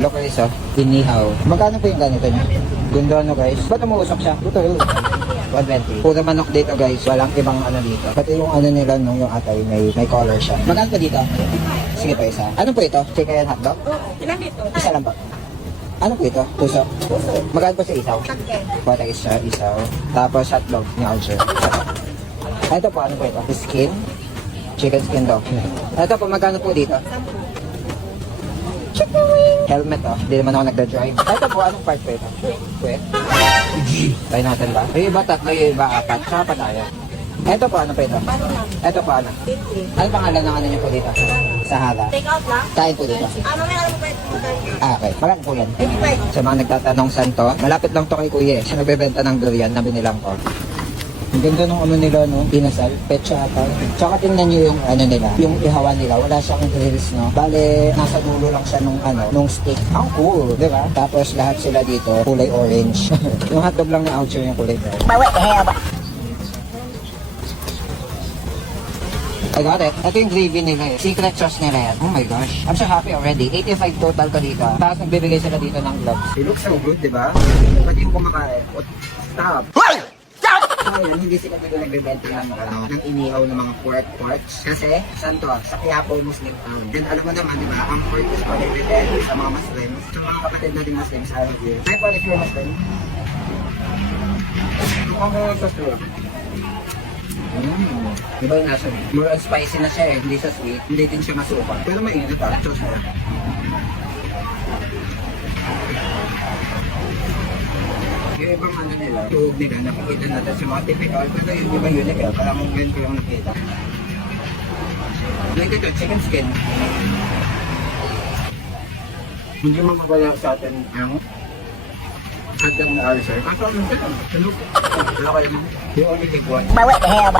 Look guys, inihaw. Magkano po yung ganito niya? Gundo guys. Ba't umuusok siya? Buto yun. 120. Puro manok dito guys. Walang ibang ano dito. Pati yung ano nila nung yung atay may color siya. Magkano po dito? Sige po isa. Ano po ito? Chicken hotdog? Ilan ito? Isa lang po. Ano po ito? Puso? Puso. Magkano po sa isaw? Sakyan. Pwede isa, isaw. Tapos hotdog ni Archer. Ito po, ano po ito? Skin? Chicken skin daw. Ito po, magkano po dito? Chicken wing! Helmet Hindi naman ako nagda-drive. Ito po, anong part po ito? Wait. Try natin ba? Yung iba tatlo, yung iba apat. Saka pa tayo. Ito po, ano po ito? Ito po, ano? Ano pangalan ng ano niyo po dito? Sahara. Take out lang? Kain po dito. Mamaya alam mo pwede mo tayo. Okay. Magkano po yan? 85. Sa mga nagtatanong saan to, malapit lang to kay Kuya. Siya nagbebenta ng durian na binilang ko. Ang ganda ng ano nila, no? Pinasal, pechata. Tsaka tingnan nyo yung ano nila, yung ihawan nila. Wala siyang grills, no? Bale, nasa dulo lang siya nung ano, nung steak. Ang cool, di ba? Tapos lahat sila dito, kulay orange. Yung hotdog lang na oucho yung kulay red. I got it. Ito yung gravy nila eh. Secret sauce nila yan. Oh my gosh. I'm so happy already. 85 total ko dito. Tapos nagbibigay sila dito ng gloves. It looks so good, di ba? Pati yung kumakain. Stop! Ayan, hindi sila dito nagbibenta ng inihaw ng mga pork parts. Kasi, saan to? Sa Quiapo Muslim Town. And alam mo naman, di ba? Ang pork is prohibited sa mga Muslims. Sa mga kapatid natin Muslims, I love you. Hi, Paul, if you're Muslim. Ang sa sweet. Diba yung nasa? More on spicy na siya eh. Hindi siya sweet. Hindi din siya masuka. Pero mainit ah. Sauce na. Yung ibang ano nila, tuhog nila, nakikita natin sa mga typical, pero yung iba unique eh, parang ngayon ko lang nakita. Like ito, chicken skin. Hindi mo mawala sa atin ang hotdog na ulcer. Kaso ano siya? Saluk. Wala kayo mo. You only take one. Bawa the hell.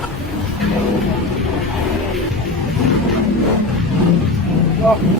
Oh.